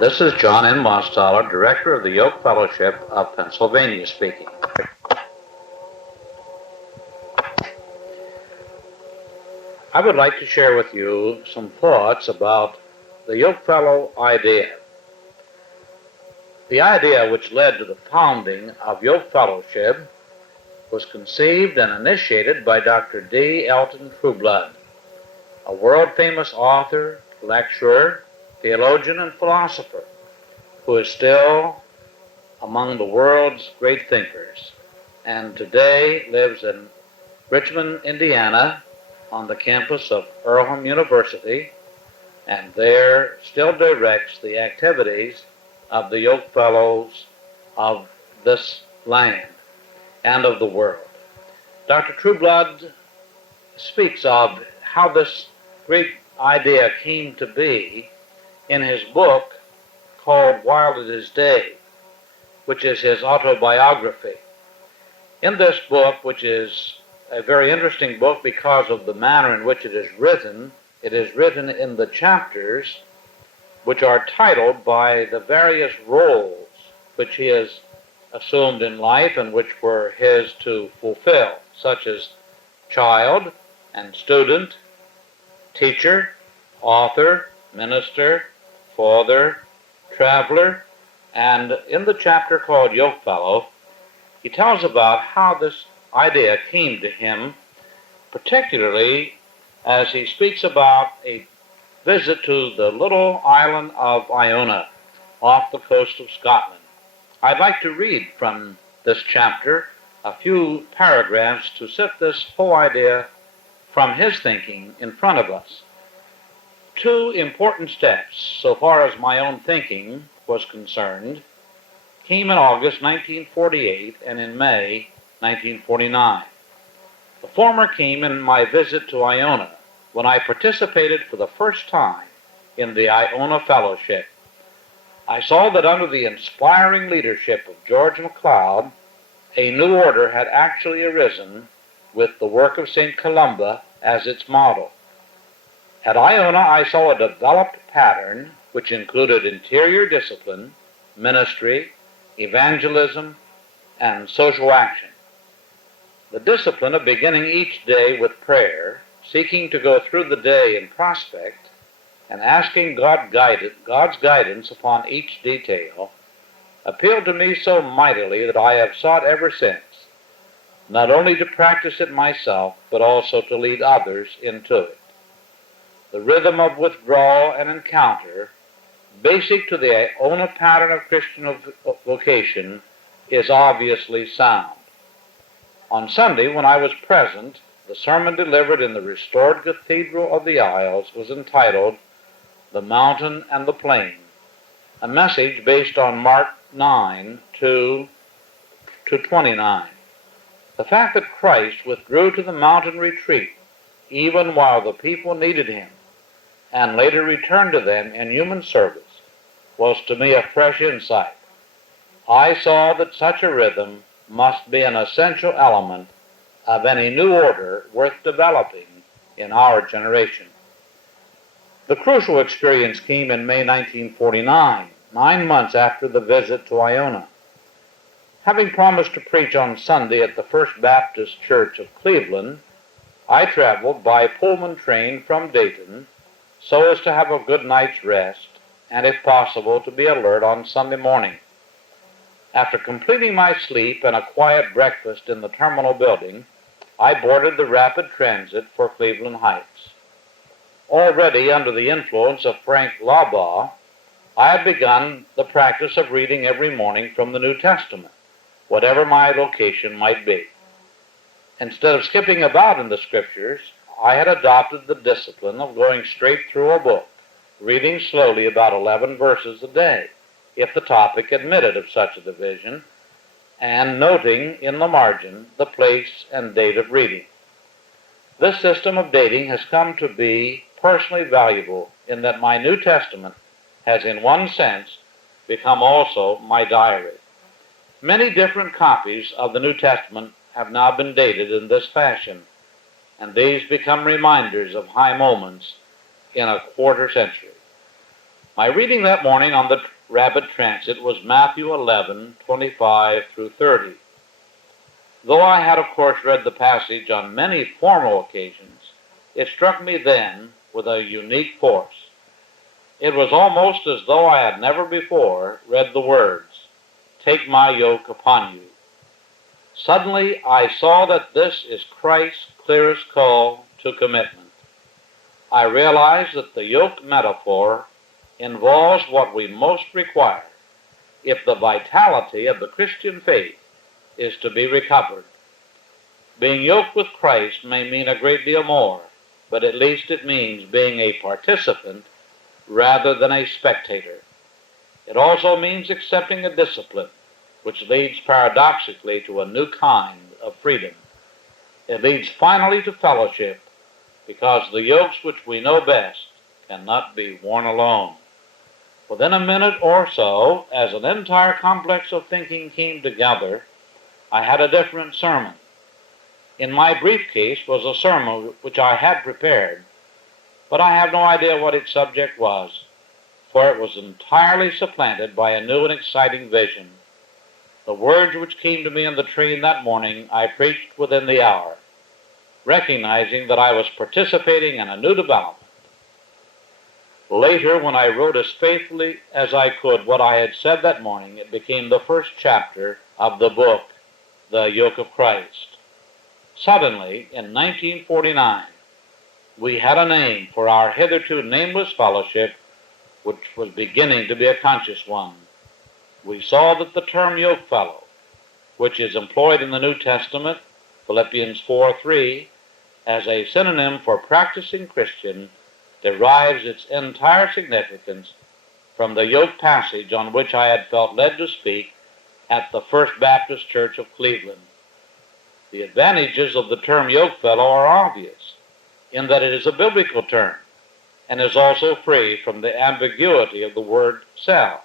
This is John N. Mostoller, Director of the Yokefellow of Pennsylvania speaking. I would like to share with you some thoughts about the Yokefellow idea. The idea which led to the founding of Yokefellowship was conceived and initiated by Dr. D. Elton Trueblood, a world-famous author, lecturer, theologian, and philosopher who is still among the world's great thinkers and today lives in Richmond, Indiana, on the campus of Earlham University, and there still directs the activities of the Yokefellows of this land and of the world. Dr. Trueblood speaks of how this great idea came to be in his book called While It Is Day, which is his autobiography. In this book, which is a very interesting book because of the manner in which it is written in the chapters which are titled by the various roles which he has assumed in life and which were his to fulfill, such as child and student, teacher, author, minister, father, traveler, and in the chapter called Yokefellow, he tells about how this idea came to him, particularly as he speaks about a visit to the little island of Iona off the coast of Scotland. I'd like to read from this chapter a few paragraphs to set this whole idea from his thinking in front of us. Two important steps, so far as my own thinking was concerned, came in August 1948 and in May 1949. The former came in my visit to Iona, when I participated for the first time in the Iona Fellowship. I saw that under the inspiring leadership of George MacLeod, a new order had actually arisen with the work of St. Columba as its model. At Iona, I saw a developed pattern which included interior discipline, ministry, evangelism, and social action. The discipline of beginning each day with prayer, seeking to go through the day in prospect, and asking God's guidance upon each detail, appealed to me so mightily that I have sought ever since, not only to practice it myself, but also to lead others into it. The rhythm of withdrawal and encounter, basic to the Iona pattern of Christian vocation, is obviously sound. On Sunday, when I was present, the sermon delivered in the restored Cathedral of the Isles was entitled The Mountain and the Plain, a message based on Mark 9:2-29. The fact that Christ withdrew to the mountain retreat even while the people needed him, and later returned to them in human service, was to me a fresh insight. I saw that such a rhythm must be an essential element of any new order worth developing in our generation. The crucial experience came in May 1949, 9 months after the visit to Iona. Having promised to preach on Sunday at the First Baptist Church of Cleveland, I traveled by Pullman train from Dayton so as to have a good night's rest and, if possible, to be alert on Sunday morning. After completing my sleep and a quiet breakfast in the terminal building, I boarded the rapid transit for Cleveland Heights. Already under the influence of Frank Labaugh, I had begun the practice of reading every morning from the New Testament, whatever my location might be. Instead of skipping about in the Scriptures, I had adopted the discipline of going straight through a book, reading slowly about 11 verses a day, if the topic admitted of such a division, and noting in the margin the place and date of reading. This system of dating has come to be personally valuable in that my New Testament has in one sense become also my diary. Many different copies of the New Testament have now been dated in this fashion, and these become reminders of high moments in a quarter century. My reading that morning on the rapid transit was Matthew 11:25 through 30. Though I had, of course, read the passage on many former occasions, it struck me then with a unique force. It was almost as though I had never before read the words, "Take my yoke upon you." Suddenly I saw that this is Christ's clearest call to commitment. I realized that the yoke metaphor involves what we most require if the vitality of the Christian faith is to be recovered. Being yoked with Christ may mean a great deal more, but at least it means being a participant rather than a spectator. It also means accepting a discipline, which leads paradoxically to a new kind of freedom. It leads finally to fellowship, because the yokes which we know best cannot be worn alone. Within a minute or so, as an entire complex of thinking came together, I had a different sermon. In my briefcase was a sermon which I had prepared, but I have no idea what its subject was, for it was entirely supplanted by a new and exciting vision. The words which came to me in the train that morning I preached within the hour, recognizing that I was participating in a new development. Later, when I wrote as faithfully as I could what I had said that morning, it became the first chapter of the book, The Yoke of Christ. Suddenly, in 1949, we had a name for our hitherto nameless fellowship, which was beginning to be a conscious one. We saw that the term Yokefellow, which is employed in the New Testament, Philippians 4:3, as a synonym for practicing Christian, derives its entire significance from the yoke passage on which I had felt led to speak at the First Baptist Church of Cleveland. The advantages of the term Yokefellow are obvious, in that it is a biblical term and is also free from the ambiguity of the word self.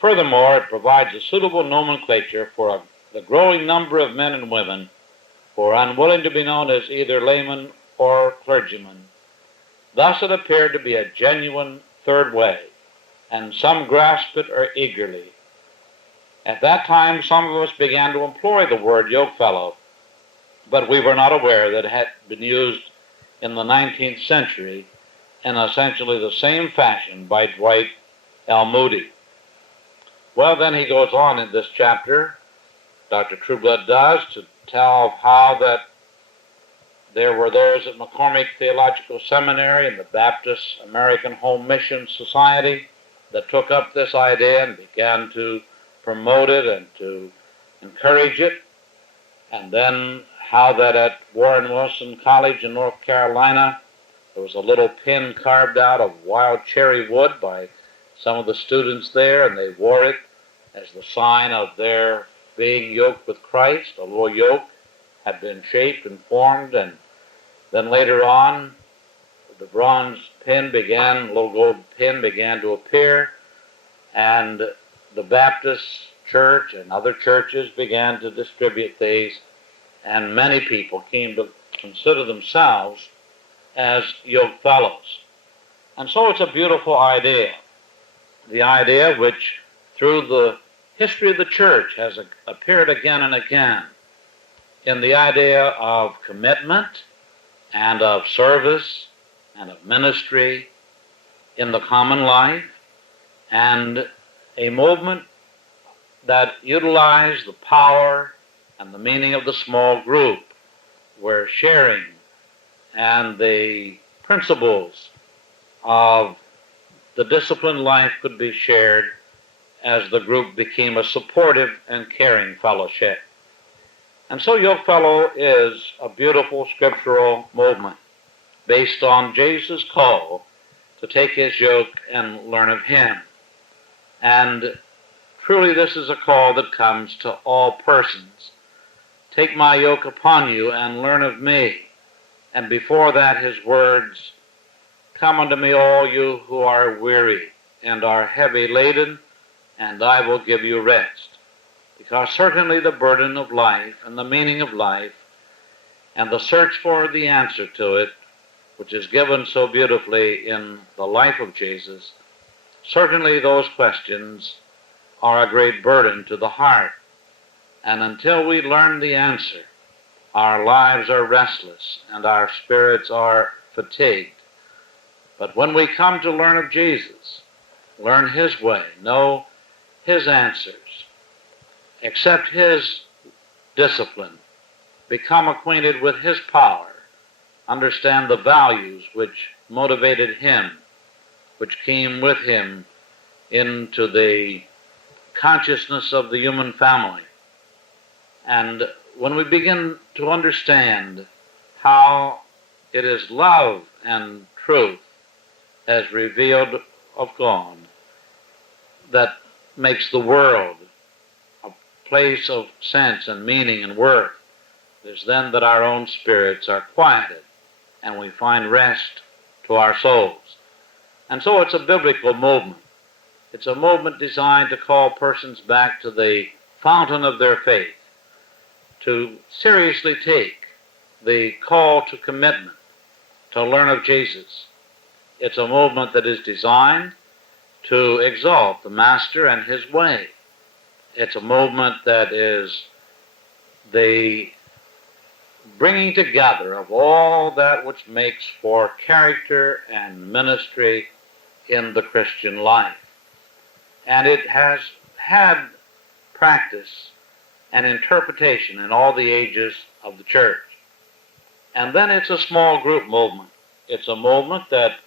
Furthermore, it provides a suitable nomenclature for the growing number of men and women who are unwilling to be known as either laymen or clergymen. Thus it appeared to be a genuine third way, and some grasped it eagerly. At that time, some of us began to employ the word Yokefellow, but we were not aware that it had been used in the 19th century in essentially the same fashion by Dwight L. Moody. Well, then he goes on in this chapter, Dr. Trueblood does, to tell of how that there were those at McCormick Theological Seminary and the Baptist American Home Mission Society that took up this idea and began to promote it and to encourage it. And then how that at Warren Wilson College in North Carolina, there was a little pin carved out of wild cherry wood by some of the students there, and they wore it as the sign of their being yoked with Christ. A little yoke had been shaped and formed, and then later on, the bronze pin began, little gold pin began to appear, and the Baptist church and other churches began to distribute these, and many people came to consider themselves as yoke fellows. And so it's a beautiful idea, the idea which through the history of the church has appeared again and again in the idea of commitment and of service and of ministry in the common life, and a movement that utilized the power and the meaning of the small group, where sharing and the principles of the disciplined life could be shared as the group became a supportive and caring fellowship. And so Yokefellow is a beautiful scriptural movement based on Jesus' call to take his yoke and learn of him. And truly this is a call that comes to all persons. Take my yoke upon you and learn of me. And before that, his words, come unto me all you who are weary and are heavy laden, and I will give you rest. Because certainly the burden of life and the meaning of life and the search for the answer to it, which is given so beautifully in the life of Jesus, certainly those questions are a great burden to the heart. And until we learn the answer, our lives are restless and our spirits are fatigued. But when we come to learn of Jesus, learn His way, know His answers, accept His discipline, become acquainted with His power, understand the values which motivated Him, which came with Him into the consciousness of the human family. And when we begin to understand how it is love and truth as revealed of God that makes the world a place of sense and meaning and worth, it is then that our own spirits are quieted and we find rest to our souls. And so it's a biblical movement. It's a movement designed to call persons back to the fountain of their faith, to seriously take the call to commitment, to learn of Jesus. It's a movement that is designed to exalt the Master and His way. It's a movement that is the bringing together of all that which makes for character and ministry in the Christian life. And it has had practice and interpretation in all the ages of the church. And then it's a small group movement. It's a movement that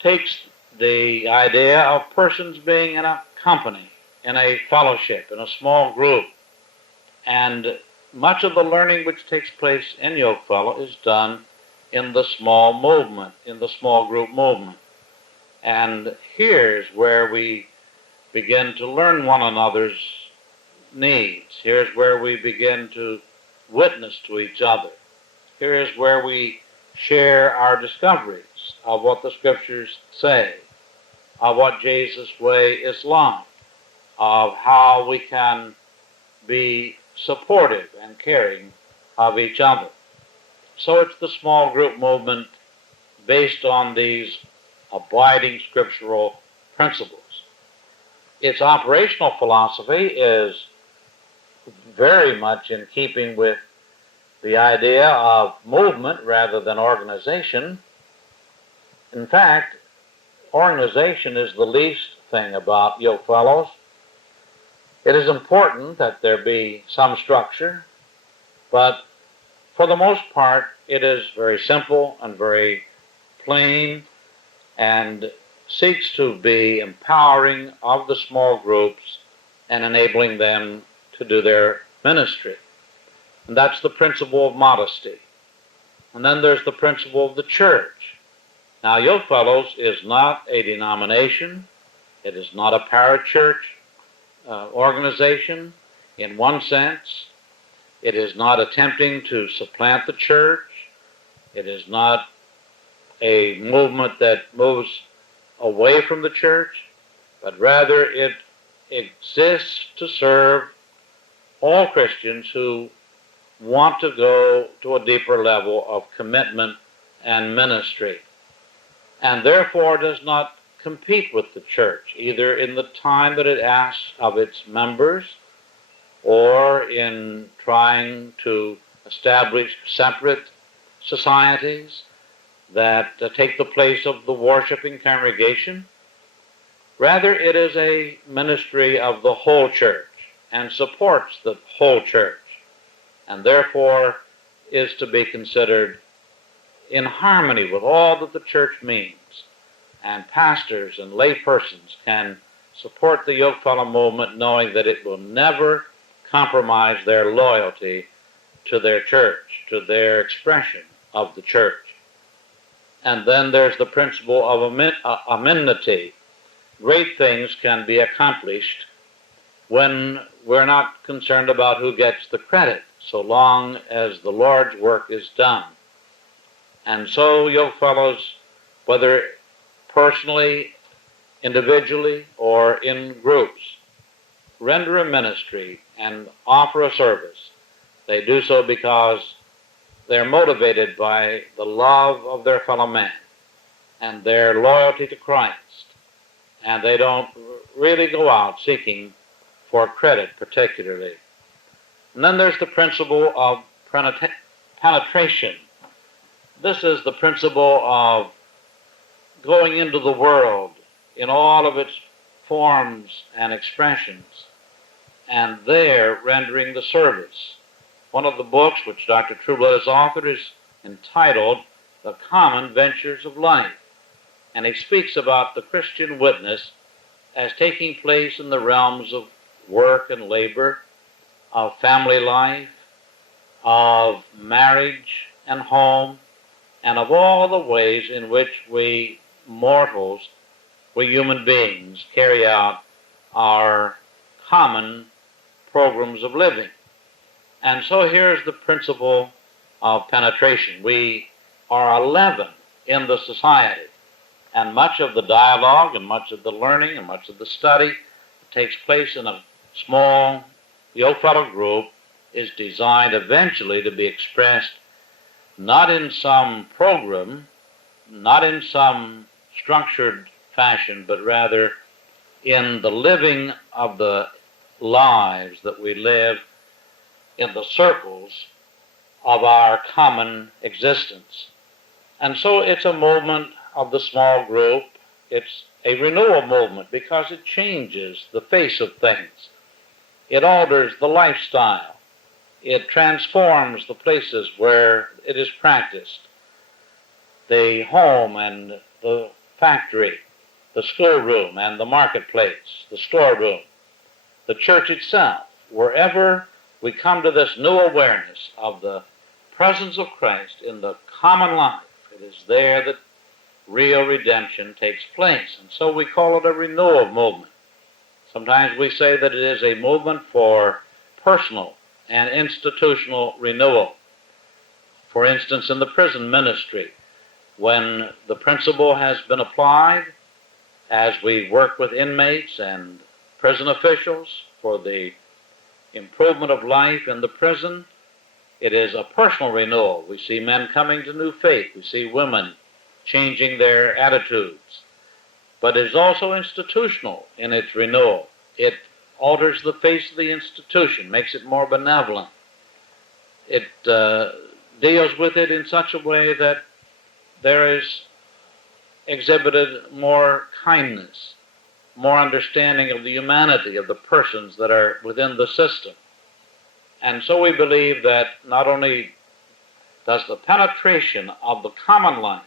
takes the idea of persons being in a company, in a fellowship, in a small group. And much of the learning which takes place in Yokefellow is done in the small movement, in the small group movement. And here's where we begin to learn one another's needs. Here's where we begin to witness to each other. Here is where we share our discoveries of what the Scriptures say, of what Jesus' way is like, of how we can be supportive and caring of each other. So it's the small group movement based on these abiding scriptural principles. Its operational philosophy is very much in keeping with the idea of movement rather than organization. In fact, organization is the least thing about Yokefellows. It is important that there be some structure, but for the most part, it is very simple and very plain and seeks to be empowering of the small groups and enabling them to do their ministry. And that's the principle of modesty. And then there's the principle of the church. Now, Yokefellows is not a denomination. It is not a parachurch organization in one sense. It is not attempting to supplant the church. It is not a movement that moves away from the church, but rather it exists to serve all Christians who want to go to a deeper level of commitment and ministry, and therefore does not compete with the church, either in the time that it asks of its members or in trying to establish separate societies that take the place of the worshiping congregation. Rather, it is a ministry of the whole church and supports the whole church, and therefore is to be considered in harmony with all that the church means. And pastors and lay persons can support the Yokefellow movement knowing that it will never compromise their loyalty to their church, to their expression of the church. And then there's the principle of amenity. Great things can be accomplished when we're not concerned about who gets the credit, so long as the Lord's work is done. And so Yokefellows, whether personally, individually, or in groups, render a ministry and offer a service. They do so because they're motivated by the love of their fellow man and their loyalty to Christ and they don't really go out seeking for credit particularly. And then there's the principle of penetration. This is the principle of going into the world in all of its forms and expressions, and there rendering the service. One of the books which Dr. Trueblood has authored is entitled The Common Ventures of Life, and he speaks about the Christian witness as taking place in the realms of work and labor, of family life, of marriage and home, and of all the ways in which we mortals, we human beings, carry out our common programs of living. And so here's the principle of penetration. We are 11 in the society, and much of the dialogue and much of the learning and much of the study that takes place in a small Yokefellow group is designed eventually to be expressed not in some program, not in some structured fashion, but rather in the living of the lives that we live in the circles of our common existence. And so it's a movement of the small group. It's a renewal movement because it changes the face of things. It alters the lifestyle. It transforms the places where it is practiced. The home and the factory, the schoolroom and the marketplace, the storeroom, the church itself, wherever we come to this new awareness of the presence of Christ in the common life, it is there that real redemption takes place. And so we call it a renewal movement. Sometimes we say that it is a movement for personal and institutional renewal. For instance, in the prison ministry, when the principle has been applied, as we work with inmates and prison officials for the improvement of life in the prison, it is a personal renewal. We see men coming to new faith. We see women changing their attitudes. But it is also institutional in its renewal. It alters the face of the institution, makes it more benevolent. It deals with it in such a way that there is exhibited more kindness, more understanding of the humanity of the persons that are within the system. And so we believe that not only does the penetration of the common life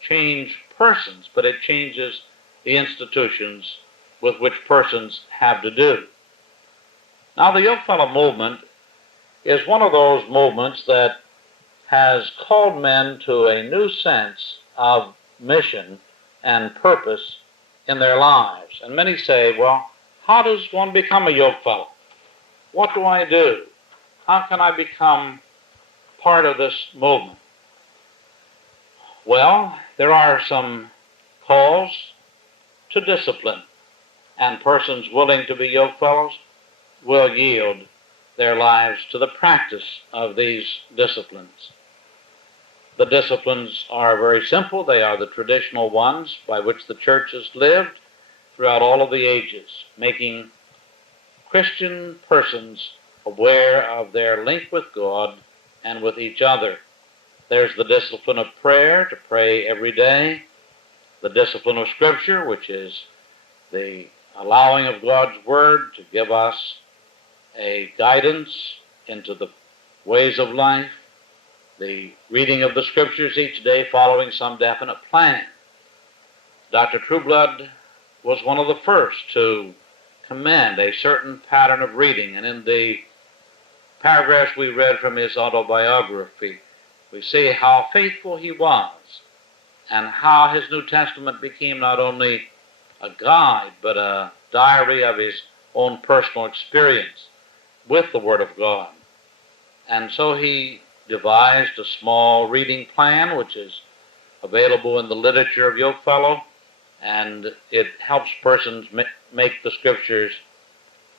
change persons, but it changes the institutions with which persons have to do. Now, the Yokefellow movement is one of those movements that has called men to a new sense of mission and purpose in their lives. And many say, well, how does one become a Yokefellow? What do I do? How can I become part of this movement? Well, there are some calls to discipline, and persons willing to be Yokefellows will yield their lives to the practice of these disciplines. The disciplines are very simple. They are the traditional ones by which the church has lived throughout all of the ages, making Christian persons aware of their link with God and with each other. There's the discipline of prayer, to pray every day, the discipline of Scripture, which is the allowing of God's Word to give us a guidance into the ways of life, the reading of the Scriptures each day following some definite plan. Dr. Trueblood was one of the first to commend a certain pattern of reading, and in the paragraphs we read from his autobiography, we see how faithful he was and how his New Testament became not only a guide, but a diary of his own personal experience with the Word of God. And so he devised a small reading plan, which is available in the literature of Yokefellow, and it helps persons make the Scriptures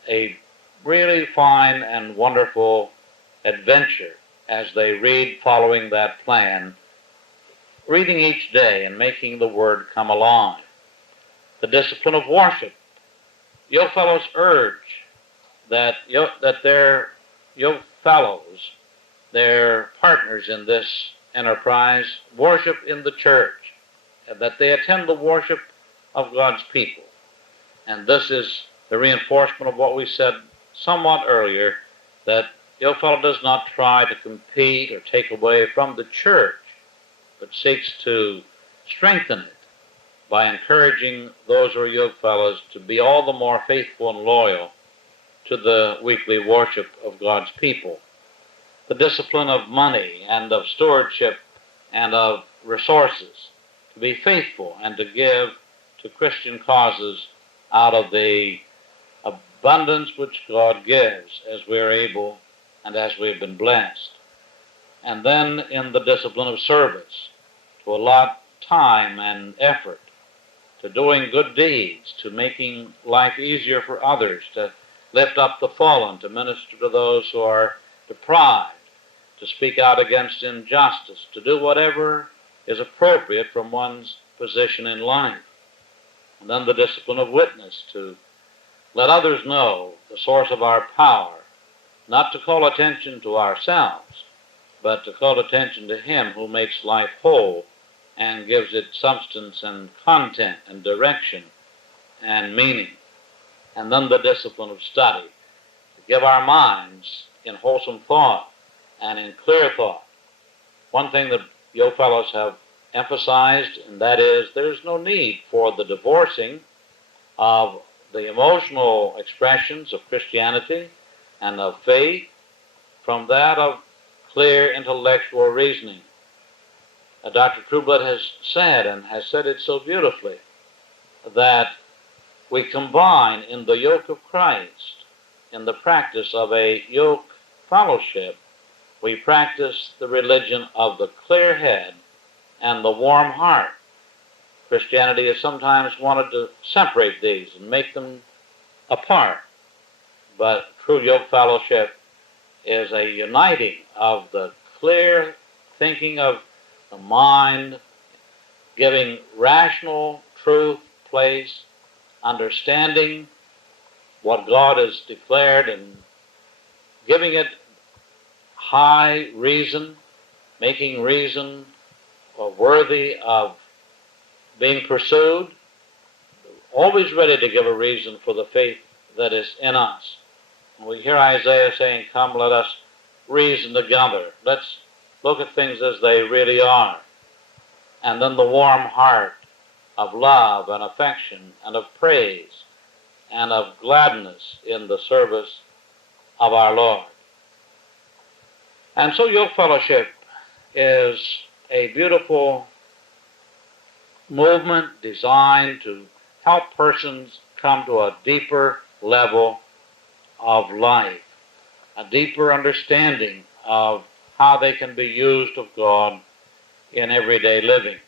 a really fine and wonderful adventure as they read following that plan, reading each day and making the Word come alive. the discipline of worship. Yokefellows urge that their Yokefellows, their partners in this enterprise, worship in the church, and that they attend the worship of God's people. And this is the reinforcement of what we said somewhat earlier, that Yokefellow does not try to compete or take away from the church, but seeks to strengthen it by encouraging those who are Yokefellows to be all the more faithful and loyal to the weekly worship of God's people. The discipline of money and of stewardship and of resources, to be faithful and to give to Christian causes out of the abundance which God gives as we are able and as we have been blessed. And then in the discipline of service, to allot time and effort to doing good deeds, to making life easier for others, to lift up the fallen, to minister to those who are deprived, to speak out against injustice, to do whatever is appropriate from one's position in life. And then the discipline of witness, to let others know the source of our power, not to call attention to ourselves, but to call attention to Him who makes life whole and gives it substance and content and direction and meaning. And then the discipline of study, to give our minds in wholesome thought and in clear thought. One thing that Yokefellows have emphasized, and that is there's no need for the divorcing of the emotional expressions of Christianity and of faith from that of clear intellectual reasoning. Dr. Trueblood has said, and has said it so beautifully, that we combine in the yoke of Christ, in the practice of a yoke fellowship, we practice the religion of the clear head and the warm heart. Christianity has sometimes wanted to separate these and make them apart, but true yoke fellowship is a uniting of the clear thinking of the mind, giving rational truth place, understanding what God has declared and giving it high reason, making reason worthy of being pursued, always ready to give a reason for the faith that is in us. We hear Isaiah saying, "Come, let us reason together. Let's look at things as they really are." And then the warm heart of love and affection and of praise and of gladness in the service of our Lord. And so yoke fellowship is a beautiful movement designed to help persons come to a deeper level of life, a deeper understanding of how they can be used of God in everyday living.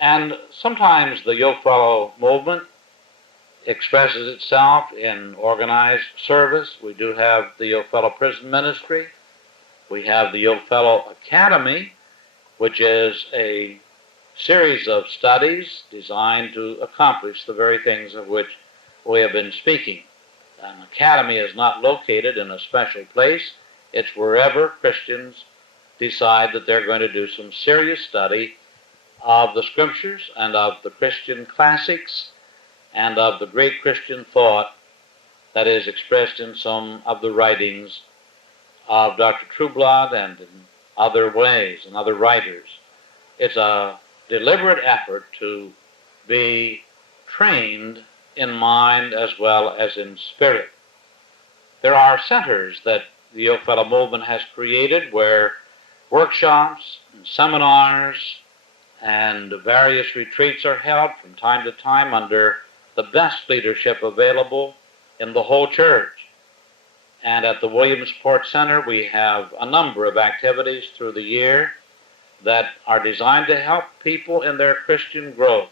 And sometimes the Yokefellow movement expresses itself in organized service. We do have the Yokefellow Prison Ministry. We have the Yokefellow Academy, which is a series of studies designed to accomplish the very things of which we have been speaking. An academy is not located in a special place. It's wherever Christians decide that they're going to do some serious study of the Scriptures and of the Christian classics and of the great Christian thought that is expressed in some of the writings of Dr. Trueblood and in other ways and other writers. It's a deliberate effort to be trained in mind as well as in spirit. There are centers that the Yokefellow movement has created where workshops and seminars and various retreats are held from time to time under the best leadership available in the whole church. And at the Williamsport Center, we have a number of activities through the year that are designed to help people in their Christian growth.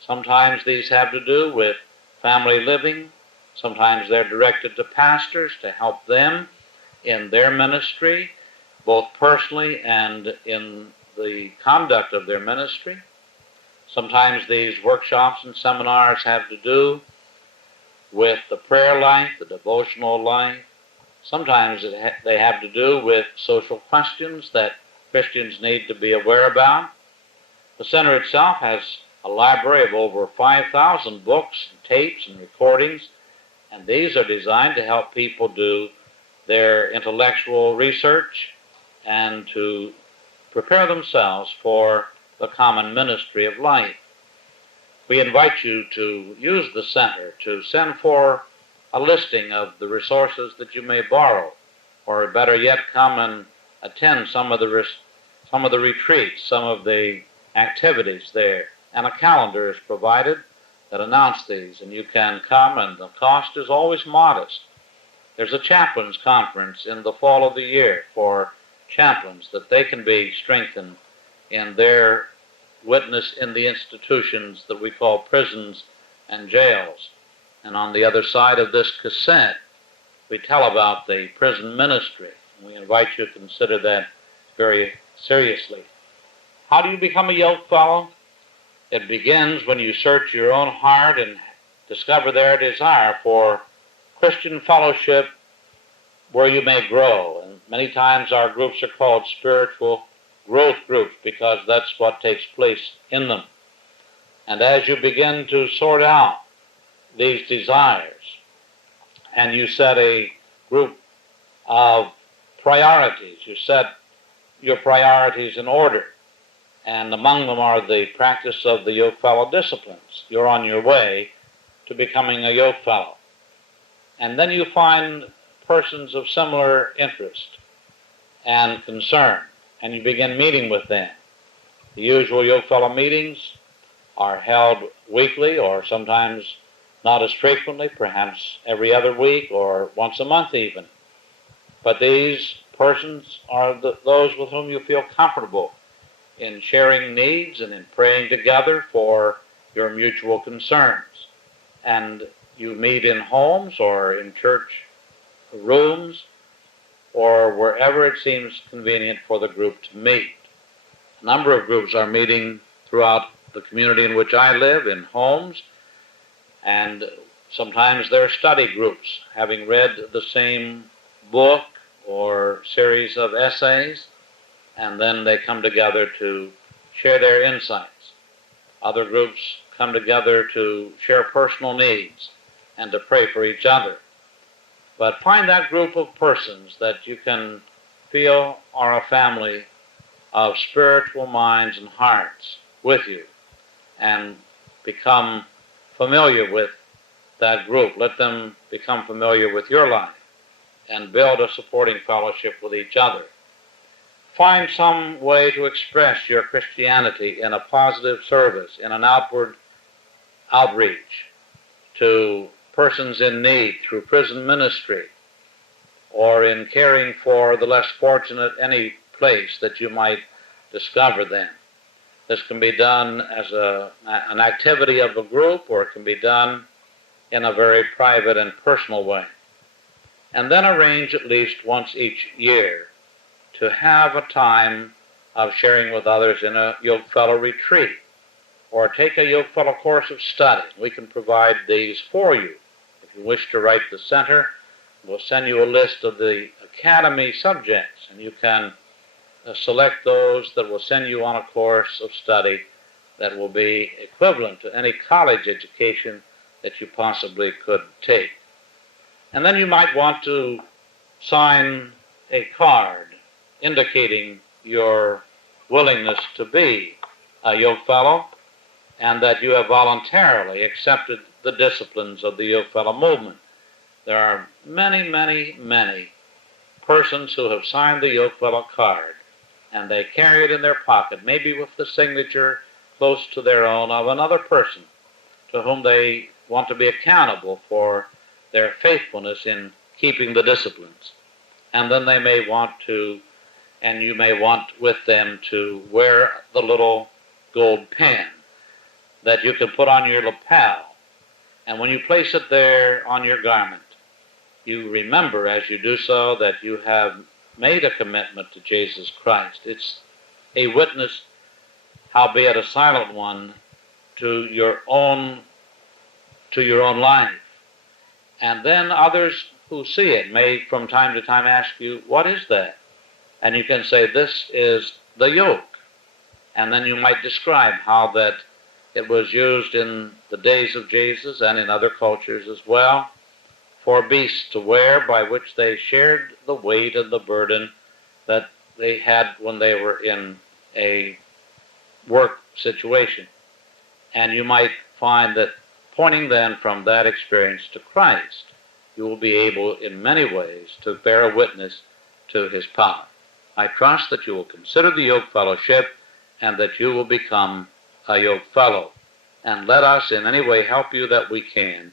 Sometimes these have to do with family living. Sometimes they're directed to pastors to help them in their ministry, both personally and in the conduct of their ministry. Sometimes these workshops and seminars have to do with the prayer life, the devotional life. Sometimes they have to do with social questions that Christians need to be aware about. The center itself has a library of over 5,000 books, and tapes, and recordings, and these are designed to help people do their intellectual research and to prepare themselves for the common ministry of life. We invite you to use the center to send for a listing of the resources that you may borrow, or better yet, come and attend some of the retreats, some of the activities there. And a calendar is provided that announces these, and you can come, and the cost is always modest. There's a chaplains conference in the fall of the year for chaplains, that they can be strengthened in their witness in the institutions that we call prisons and jails. And on the other side of this cassette, we tell about the prison ministry. We invite you to consider that very seriously. How do you become a Yokefellow? It begins when you search your own heart and discover there a desire for Christian fellowship where you may grow. And many times our groups are called spiritual growth groups because that's what takes place in them. And as you begin to sort out these desires, and you set a group of priorities, you set your priorities in order, and among them are the practice of the Yokefellow disciplines. You're on your way to becoming a Yokefellow. And then you find persons of similar interest and concern, and you begin meeting with them. The usual Yokefellow meetings are held weekly, or sometimes not as frequently, perhaps every other week or once a month even. But these persons are those with whom you feel comfortable in sharing needs and in praying together for your mutual concerns. And you meet in homes or in church rooms or wherever it seems convenient for the group to meet. A number of groups are meeting throughout the community in which I live, in homes, and sometimes there are study groups having read the same book or series of essays, and then they come together to share their insights. Other groups come together to share personal needs and to pray for each other. But find that group of persons that you can feel are a family of spiritual minds and hearts with you, and become familiar with that group. Let them become familiar with your life and build a supporting fellowship with each other. Find some way to express your Christianity in a positive service, in an outward outreach to persons in need through prison ministry, or in caring for the less fortunate any place that you might discover them. This can be done as an activity of a group, or it can be done in a very private and personal way. And then arrange at least once each year to have a time of sharing with others in a Yokefellow retreat, or take a Yokefellow course of study. We can provide these for you. If you wish to write the center, we'll send you a list of the academy subjects, and you can select those that will send you on a course of study that will be equivalent to any college education that you possibly could take. And then you might want to sign a card indicating your willingness to be a Yokefellow, and that you have voluntarily accepted the disciplines of the Yokefellow movement. There are many, many, many persons who have signed the Yokefellow card, and they carry it in their pocket, maybe with the signature close to their own of another person to whom they want to be accountable for their faithfulness in keeping the disciplines. And then they may want to, and you may want with them to wear the little gold pen that you can put on your lapel. And when you place it there on your garment, you remember as you do so that you have made a commitment to Jesus Christ. It's a witness, howbeit a silent one, to your own life. And then others who see it may from time to time ask you, what is that? And you can say, this is the yoke. And then you might describe how that it was used in the days of Jesus and in other cultures as well for beasts to wear, by which they shared the weight and the burden that they had when they were in a work situation. And you might find that pointing then from that experience to Christ, you will be able in many ways to bear witness to his power. I trust that you will consider the yoke fellowship and that you will become a yoke fellow. And let us in any way help you that we can